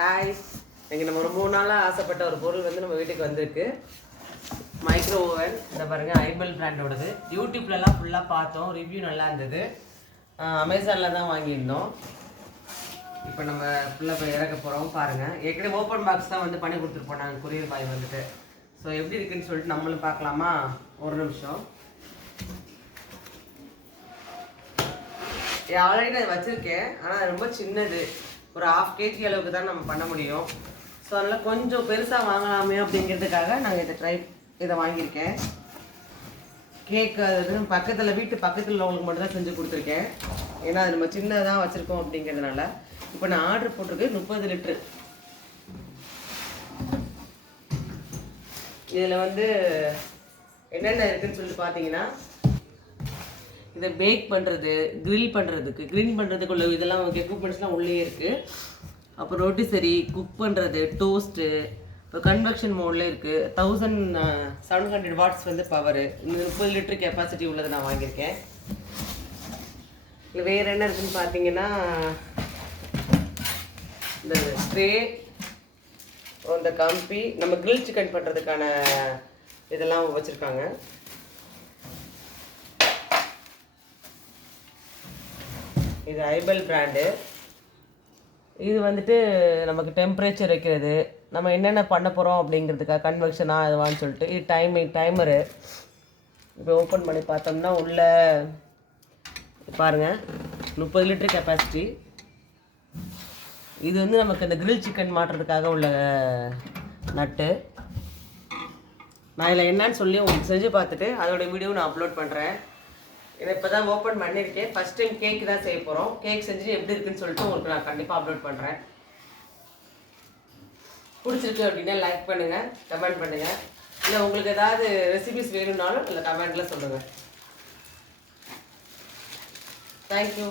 Hi, இங்கே நம்ம ஒரு 3 நாளாக ஆசைப்பட்ட ஒரு பொருள் வந்து நம்ம வீட்டுக்கு வந்திருக்கு. Micro oven. இதை பாருங்கள், ஐபல் பிராண்டோடது. யூடியூப்லலாம் ஃபுல்லாக பார்த்தோம், ரிவ்யூ நல்லா இருந்தது. அமேசானில் தான் வாங்கியிருந்தோம். இப்போ நம்ம ஃபுல்லாக போய் இறக்க போகிறோம். பாருங்கள், ஏற்கனவே ஓப்பன் பாக்ஸ் தான் வந்து பண்ணி கொடுத்துருப்போம் நாங்கள், கொரியர் பாய் வந்துட்டு. ஸோ எப்படி இருக்குன்னு சொல்லிட்டு நம்மளும் பார்க்கலாமா? ஒரு நிமிஷம். ஆல்ரெடி நான் வச்சுருக்கேன், ஆனால் ரொம்ப சின்னது, ஒரு 1/2 kg அளவுக்கு தான் நம்ம பண்ண முடியும். ஸோ அதனால் கொஞ்சம் பெருசாக வாங்கலாமே அப்படிங்கிறதுக்காக நாங்கள் இதை வாங்கியிருக்கேன். கேக்கு அது வீட்டு பக்கத்தில் உள்ளவங்களுக்கு மட்டும் தான் செஞ்சு கொடுத்துருக்கேன். ஏன்னா அது நம்ம சின்னதாக வச்சுருக்கோம் அப்படிங்கிறதுனால. இப்போ நான் ஆர்டர் போட்டிருக்கு 30 லிட்ரு. இதில் வந்து என்னென்ன இருக்குதுன்னு சொல்லிட்டு பார்த்தீங்கன்னா, இதை பேக் பண்ணுறது, க்ரில் பண்ணுறதுக்குள்ள இதெல்லாம் எக்யூப்மெண்ட்ஸ்லாம் உள்ளே இருக்குது. அப்புறம் ரொட்டிசரி, குக் பண்ணுறது, டோஸ்ட்டு, இப்போ கன்வெக்ஷன் மோடில் இருக்குது. 1700 வாட்ஸ் வந்து பவரு. இந்த 30 லிட்டரு கெப்பாசிட்டி உள்ளதை நான் வாங்கியிருக்கேன். இல்லை வேறு என்ன இருக்குதுன்னு பார்த்தீங்கன்னா, இந்த ஸ்ட்ரே, இந்த கம்பி, நம்ம கிரில் சிக்கன் பண்ணுறதுக்கான இதெல்லாம் வச்சுருக்காங்க. இது ஐபல் பிராண்டு. இது வந்துட்டு நமக்கு டெம்பரேச்சர் வைக்கிறது, நம்ம என்னென்ன பண்ண போகிறோம் அப்படிங்கிறதுக்காக, கன்வெக்ஷனாக இதுவான்னு சொல்லிட்டு. இது டைமரு. இப்போ ஓப்பன் பண்ணி பார்த்தோம்னா உள்ள பாருங்கள், 30 லிட்டர் கெப்பாசிட்டி. இது வந்து நமக்கு இந்த கிரில் சிக்கன் மாட்டுறதுக்காக உள்ள நட்டு. நான் இதில் என்னன்னு சொல்லி உங்களுக்கு செஞ்சு பார்த்துட்டு அதோட வீடியோ நான் அப்லோட் பண்ணுறேன். இதை இப்போ தான் ஓப்பன் பண்ணியிருக்கேன். ஃபஸ்ட் டைம் கேக்கு தான் செய்ய போகிறோம். கேக் செஞ்சுட்டு எப்படி இருக்குன்னு சொல்லிட்டு உங்களுக்கு நான் கண்டிப்பாக அப்லோட் பண்ணுறேன். பிடிச்சிருக்கு அப்படின்னா லைக் பண்ணுங்கள், கமெண்ட் பண்ணுங்கள். இல்லை உங்களுக்கு ஏதாவது ரெசிபிஸ் வேணும்னாலும் இல்லை கமெண்ட்டில் சொல்லுங்கள். தேங்க்யூ.